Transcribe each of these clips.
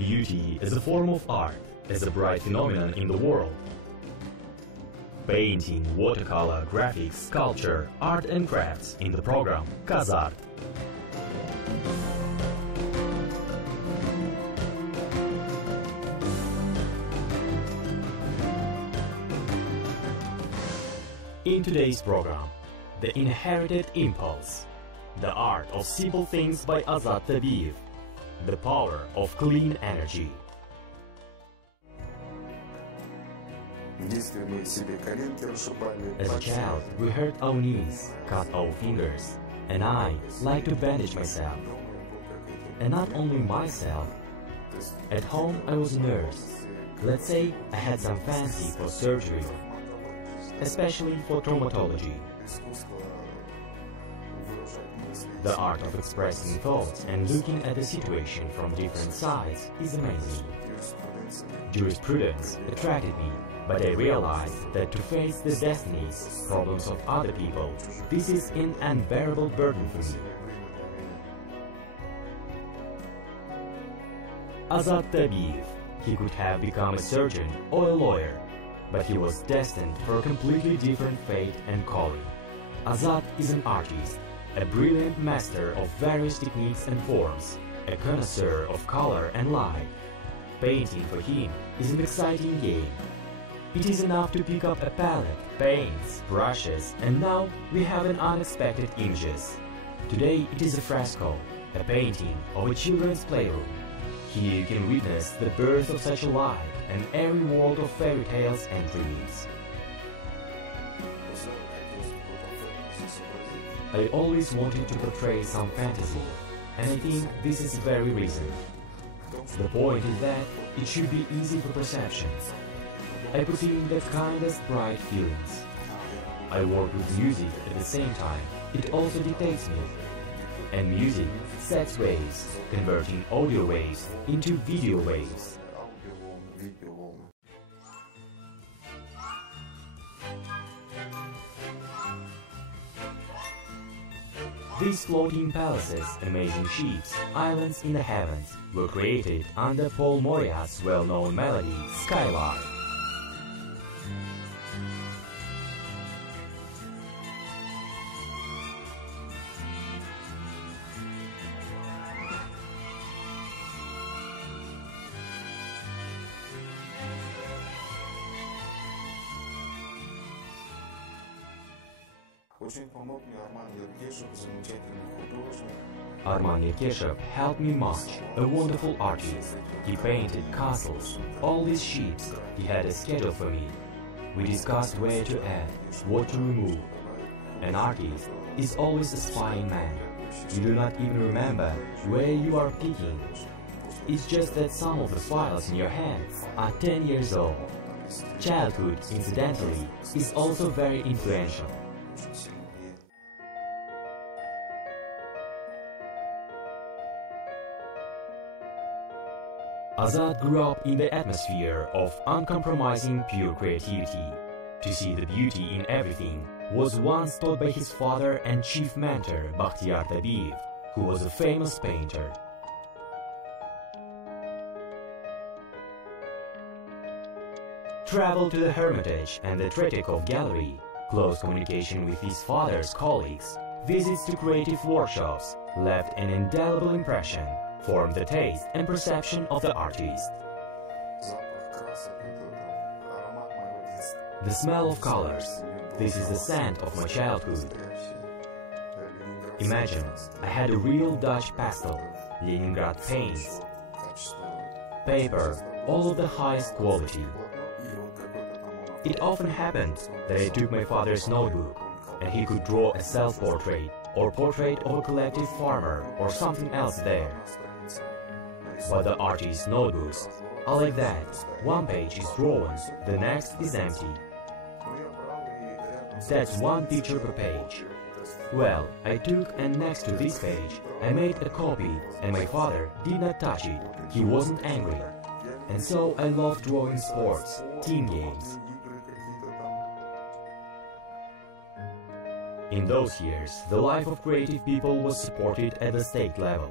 Beauty as a form of art, as a bright phenomenon in the world. Painting, watercolor, graphics, sculpture, art and crafts in the program KazArt. In today's program, the inherited impulse, the art of simple things by Azat Tabiyev, the power of clean energy. As a child, we hurt our knees, cut our fingers, and I like to bandage myself. And not only myself. At home I was a nurse. Let's say I had some fancy for surgery, especially for traumatology. The art of expressing thoughts and looking at the situation from different sides is amazing. Jurisprudence attracted me, but I realized that to face the destinies, problems of other people, this is an unbearable burden for me. Azat Tabiyev, he could have become a surgeon or a lawyer, but he was destined for a completely different fate and calling. Azat is an artist, a brilliant master of various techniques and forms, a connoisseur of color and light. Painting for him is an exciting game. It is enough to pick up a palette, paints, brushes, and now we have an unexpected images. Today it is a fresco, a painting of a children's playroom. Here you can witness the birth of such a life and every world of fairy tales and dreams. I always wanted to portray some fantasy, and I think this is the very reason. The point is that it should be easy for perception. I put in the kindest bright feelings. I work with music at the same time, it also dictates me. And music sets waves, converting audio waves into video waves. These floating palaces, amazing ships, islands in the heavens, were created under Paul Moriarty's well-known melody, Skylark. Arman Yerkeshev helped me much, a wonderful artist. He painted castles, all these ships, he had a schedule for me. We discussed where to add, what to remove. An artist is always a spying man. You do not even remember where you are picking. It's just that some of the files in your hands are 10 years old. Childhood, incidentally, is also very influential. Azat grew up in the atmosphere of uncompromising pure creativity. To see the beauty in everything was once taught by his father and chief mentor Bakhtiyar Tabiyev, who was a famous painter. Travel to the Hermitage and the Tretyakov Gallery, close communication with his father's colleagues, visits to creative workshops left an indelible impression, formed the taste and perception of the artist. The smell of colors, this is the scent of my childhood. Imagine, I had a real Dutch pastel, Leningrad paints, paper, all of the highest quality. It often happened that I took my father's notebook, and he could draw a self-portrait or portrait of a collective farmer or something else there. But the artist's notebooks are like that. One page is drawn, the next is empty. That's one picture per page. Well, I took and next to this page, I made a copy and my father did not touch it, he wasn't angry. And so I loved drawing sports, team games. In those years, the life of creative people was supported at the state level.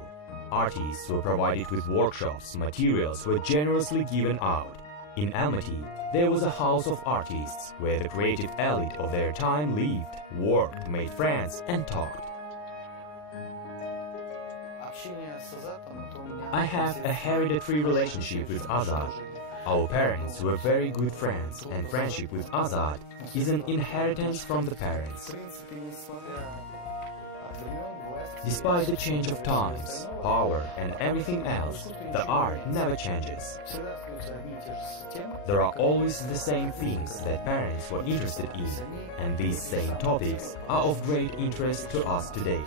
Artists were provided with workshops, materials were generously given out. In Almaty, there was a house of artists where the creative elite of their time lived, worked, made friends, and talked. I have a hereditary relationship with KazArt. Our parents were very good friends, and friendship with KazArt is an inheritance from the parents. Despite the change of times, power, and everything else, the art never changes. There are always the same things that parents were interested in, and these same topics are of great interest to us today.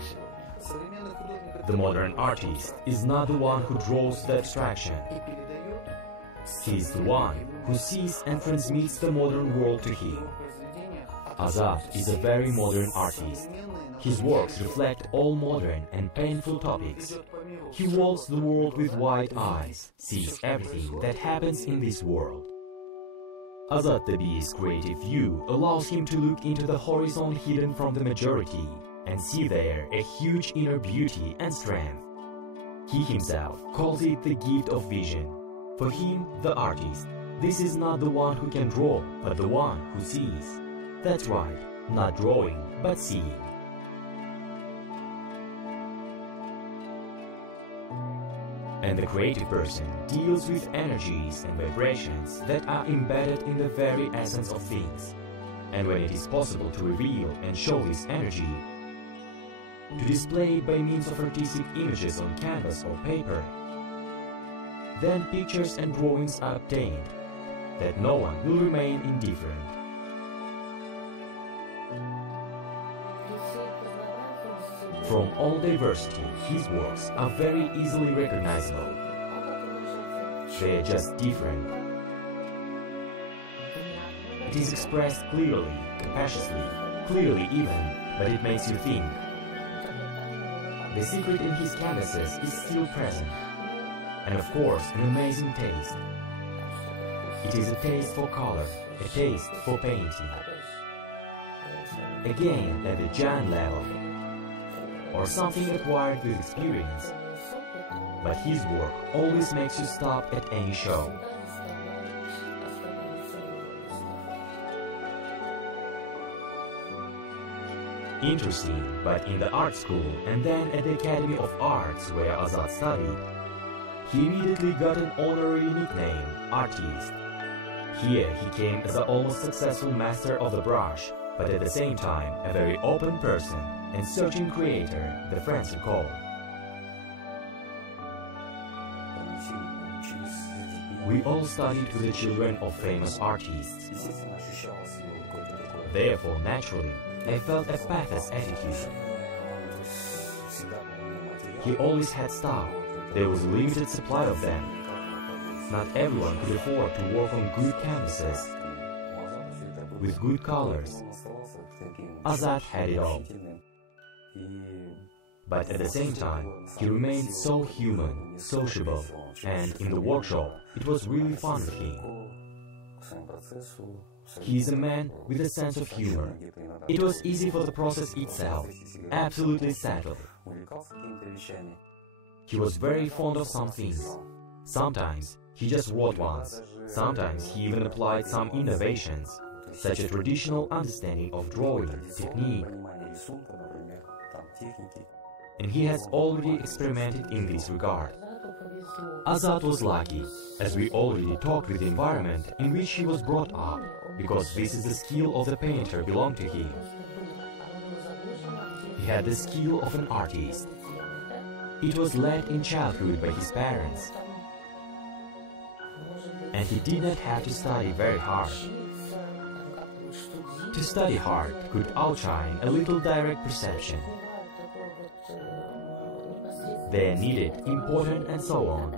The modern artist is not the one who draws the abstraction. He is the one who sees and transmits the modern world to him. KazArt is a very modern artist. His works reflect all modern and painful topics. He walks the world with wide eyes, sees everything that happens in this world. KazArt Tabi's creative view allows him to look into the horizon hidden from the majority and see there a huge inner beauty and strength. He himself calls it the gift of vision. For him, the artist, this is not the one who can draw, but the one who sees. That's right, not drawing, but seeing. And the creative person deals with energies and vibrations that are embedded in the very essence of things. And when it is possible to reveal and show this energy, to display it by means of artistic images on canvas or paper, then pictures and drawings are obtained, that no one will remain indifferent. From all diversity, his works are very easily recognizable. They are just different. It is expressed clearly, capaciously, clearly even, but it makes you think. The secret in his canvases is still present, and of course an amazing taste. It is a taste for color, a taste for painting. Again at the giant level, or something acquired with experience, but his work always makes you stop at any show. Interesting, but in the art school and then at the Academy of Arts where KazArt studied, he immediately got an honorary nickname, Artist. Here he came as an almost successful master of the brush, but at the same time a very open person and searching creator, the friends recall. We all studied with the children of famous artists. Therefore, naturally, I felt a pathos attitude. He always had style. There was a limited supply of them. Not everyone could afford to work on good canvases, with good colors. KazArt had it all. But at the same time, he remained so human, sociable, and in the workshop, it was really fun with him. He is a man with a sense of humor. It was easy for the process itself, absolutely settled. He was very fond of some things. Sometimes he just wrote once, sometimes he even applied some innovations, such a traditional understanding of drawing, technique. And he has already experimented in this regard. KazArt was lucky, as we already talked with the environment in which he was brought up, because this is the skill of the painter belonged to him. He had the skill of an artist. It was led in childhood by his parents. And he did not have to study very hard. To study hard could outshine a little direct perception. They are needed, important, and so on.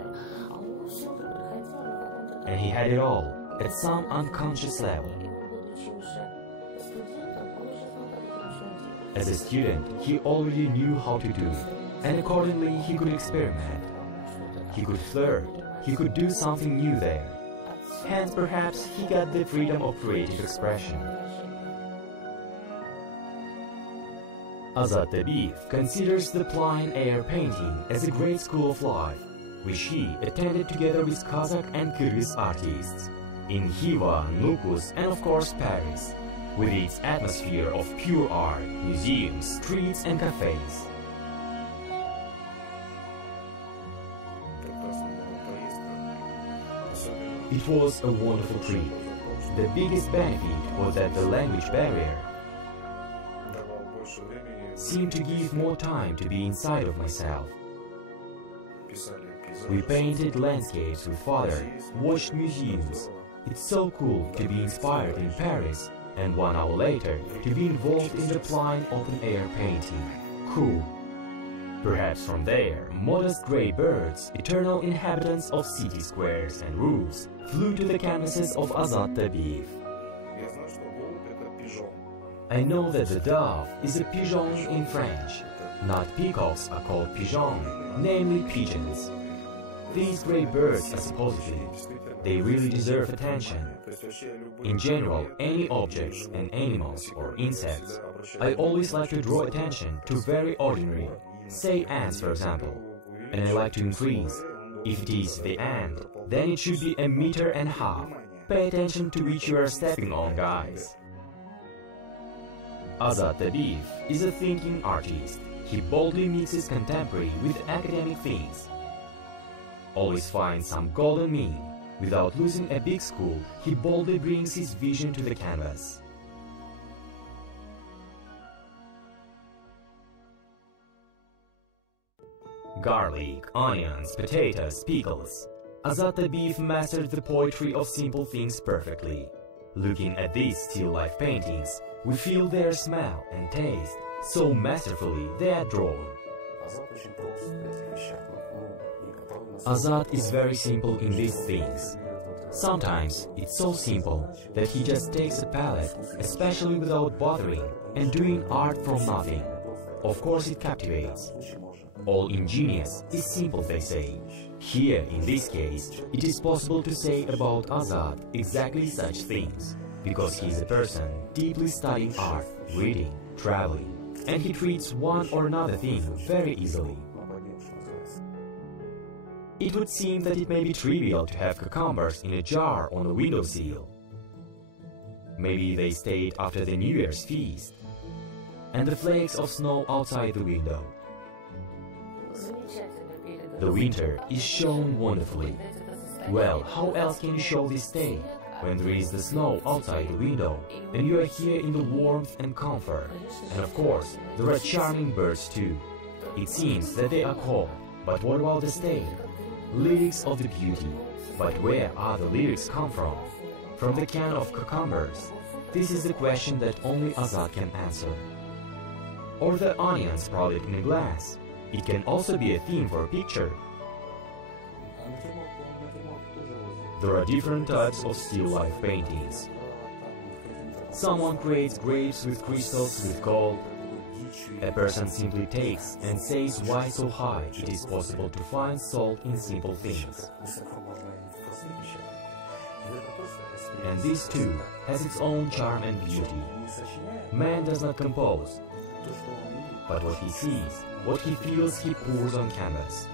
And he had it all, at some unconscious level. As a student, he already knew how to do it, and accordingly he could experiment. He could flirt, he could do something new there. Hence, perhaps, he got the freedom of creative expression. Azat Tabiev considers the plein air painting as a great school of life, which he attended together with Kazakh and Kyrgyz artists in Khiva, Nukus, and of course Paris, with its atmosphere of pure art, museums, streets and cafes. It was a wonderful trip. The biggest benefit was that the language barrier seemed to give more time to be inside of myself. We painted landscapes with father, watched museums. It's so cool to be inspired in Paris and 1 hour later to be involved in the plein open-air painting. Cool. Perhaps from there, modest grey birds, eternal inhabitants of city squares and roofs, flew to the canvases of Azat Tabiev. I know that the dove is a pigeon in French. Not peacocks are called pigeons, namely pigeons. These grey birds are supposedly, they really deserve attention. In general, any objects and animals or insects, I always like to draw attention to very ordinary, say ants for example, and I like to increase. If it is the ant, then it should be 1.5 meters. Pay attention to which you are stepping on, guys. Azat Tabiev is a thinking artist. He boldly mixes contemporary with academic things. Always finds some golden mean. Without losing a big school, he boldly brings his vision to the canvas. Garlic, onions, potatoes, pickles. Azat Tabiev mastered the poetry of simple things perfectly. Looking at these still life paintings, we feel their smell and taste, so masterfully they are drawn. Azat is very simple in these things. Sometimes it's so simple that he just takes a palette, especially without bothering, and doing art from nothing. Of course it captivates. All ingenious is simple, they say. Here, in this case, it is possible to say about Azat exactly such things, because he is a person deeply studying art, reading, traveling, and he treats one or another thing very easily. It would seem that it may be trivial to have cucumbers in a jar on a windowsill. Maybe they stayed after the New Year's feast, and the flakes of snow outside the window. The winter is shown wonderfully. Well, how else can you show this state when there is the snow outside the window and you are here in the warmth and comfort? And of course, there are charming birds too. It seems that they are cold, but what about the state? Lyrics of the beauty. But where are the lyrics come from? From the can of cucumbers? This is the question that only Azat can answer. Or the onion sprouted in a glass? It can also be a theme for a picture. There are different types of still life paintings. Someone creates grapes with crystals with gold. A person simply takes and says why so high it is possible to find salt in simple things. And this too has its own charm and beauty. Man does not compose, but what he sees, what he feels, he pours on canvas.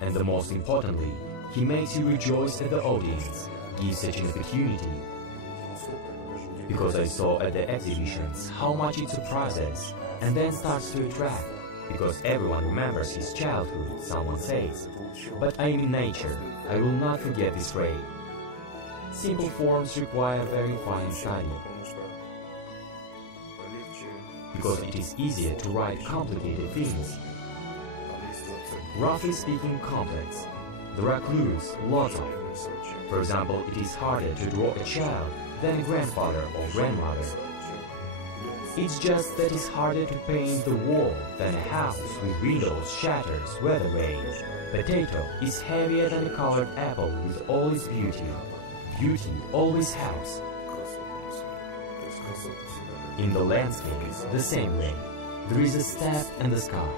And the most importantly, he makes you rejoice at the audience, gives such an opportunity. Because I saw at the exhibitions how much it surprises and then starts to attract, because everyone remembers his childhood, someone says. But I am in nature, I will not forget this ray. Simple forms require very fine study, because it is easier to write complicated things. Roughly speaking, complex. There are clues, lots of. For example, it is harder to draw a child than a grandfather or grandmother. It's just that it's harder to paint the wall than a house with windows, shutters, weather vanes. Potato is heavier than a colored apple with all its beauty. Beauty always helps. In the landscapes, the same way. There is a steppe and the sky.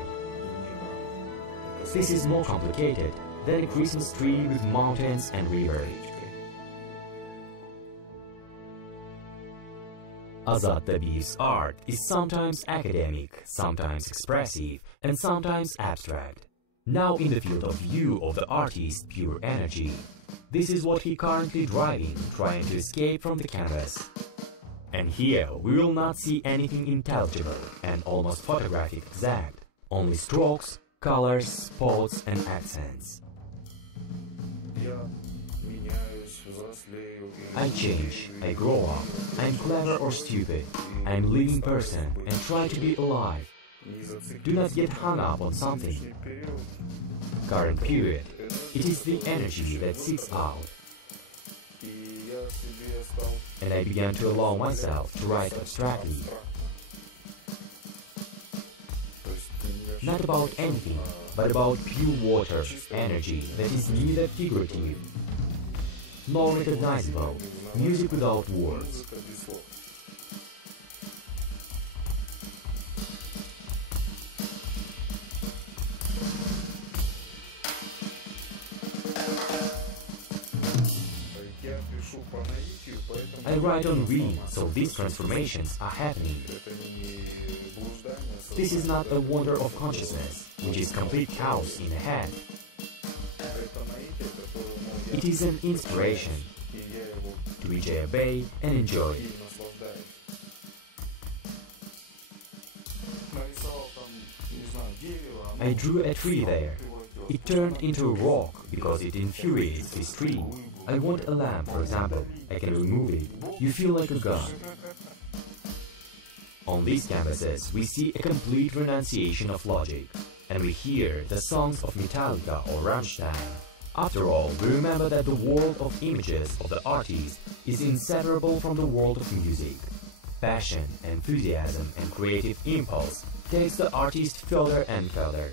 This is more complicated than a Christmas tree with mountains and river. Azat Tabiyev's art is sometimes academic, sometimes expressive, and sometimes abstract. Now in the field of view of the artist's pure energy. This is what he currently driving, trying to escape from the canvas. And here we will not see anything intelligible and almost photographic exact, only strokes, colors, spots and accents. I change, I grow up, I'm clever or stupid, I'm a living person and try to be alive. Do not get hung up on something. Current period, it is the energy that seeks out. And I began to allow myself to write abstractly. Not about anything, but about pure water, energy that is neither figurative nor recognizable, music without words. I write on reading, so these transformations are happening. This is not a wonder of consciousness, which is complete chaos in the head. It is an inspiration, to which I obey and enjoy. I drew a tree there. It turned into a rock because it infuriates this tree. I want a lamp, for example. I can remove it. You feel like a god. On these canvases, we see a complete renunciation of logic, and we hear the songs of Metallica or Rammstein. After all, we remember that the world of images of the artist is inseparable from the world of music. Passion, enthusiasm, and creative impulse takes the artist further and further.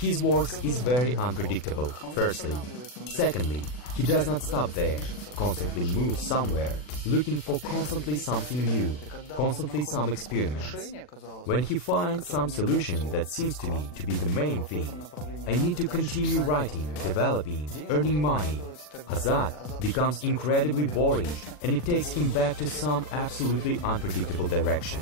His work is very unpredictable, firstly. Secondly, he does not stop there, constantly moves somewhere, looking for constantly something new, constantly some experiments. When he finds some solution that seems to me to be the main thing, I need to continue writing, developing, earning money. KazArt becomes incredibly boring and it takes him back to some absolutely unpredictable direction.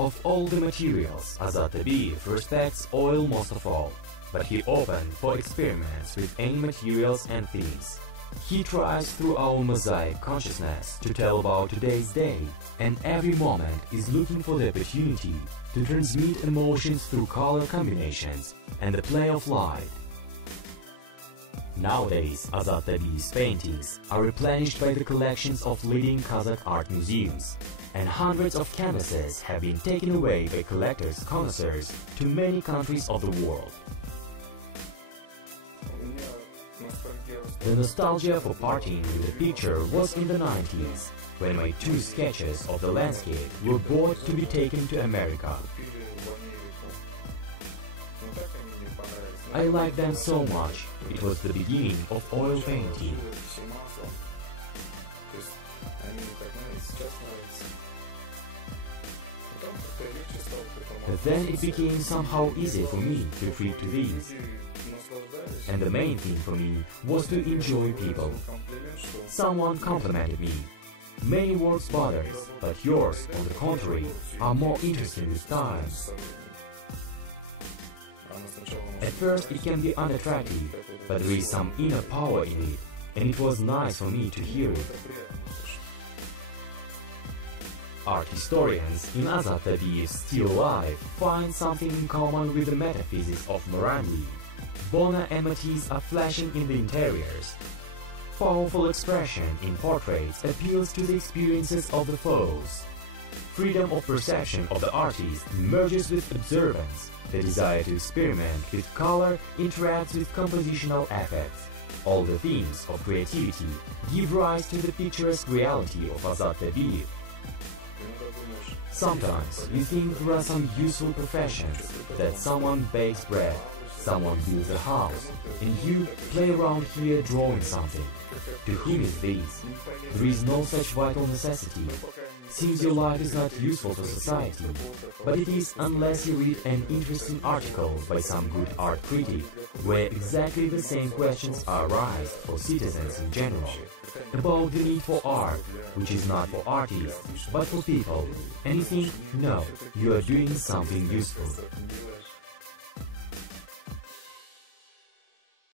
Of all the materials, Azat Tabiyev respects oil most of all, but he open for experiments with any materials and themes. He tries through our mosaic consciousness to tell about today's day, and every moment is looking for the opportunity to transmit emotions through color combinations and the play of light. Nowadays, Azat Tabiyev's paintings are replenished by the collections of leading Kazakh art museums, and hundreds of canvases have been taken away by collectors, connoisseurs to many countries of the world. The nostalgia for partying with the picture was in the 90s, when my two sketches of the landscape were bought to be taken to America. I liked them so much, it was the beginning of oil painting. But then it became somehow easy for me to treat to these. And the main thing for me was to enjoy people. Someone complimented me. Many works bothers, but yours, on the contrary, are more interesting with time. At first it can be unattractive, but there is some inner power in it, and it was nice for me to hear it. Art historians in Azat Tabiyev's still life find something in common with the metaphysics of Morandi. Bona and Matisse are flashing in the interiors. Powerful expression in portraits appeals to the experiences of the foes. Freedom of perception of the artist merges with observance. The desire to experiment with color interacts with compositional effects. All the themes of creativity give rise to the picturesque reality of Azat Tabiyev. Sometimes you think there are some useful professions, that someone bakes bread, someone builds a house, and you play around here drawing something. To whom is this? There is no such vital necessity. seems your life is not useful to society. But it is unless you read an interesting article by some good art critic, where exactly the same questions are raised for citizens in general, about the need for art, which is not for artists, but for people, and you think, no, you are doing something useful.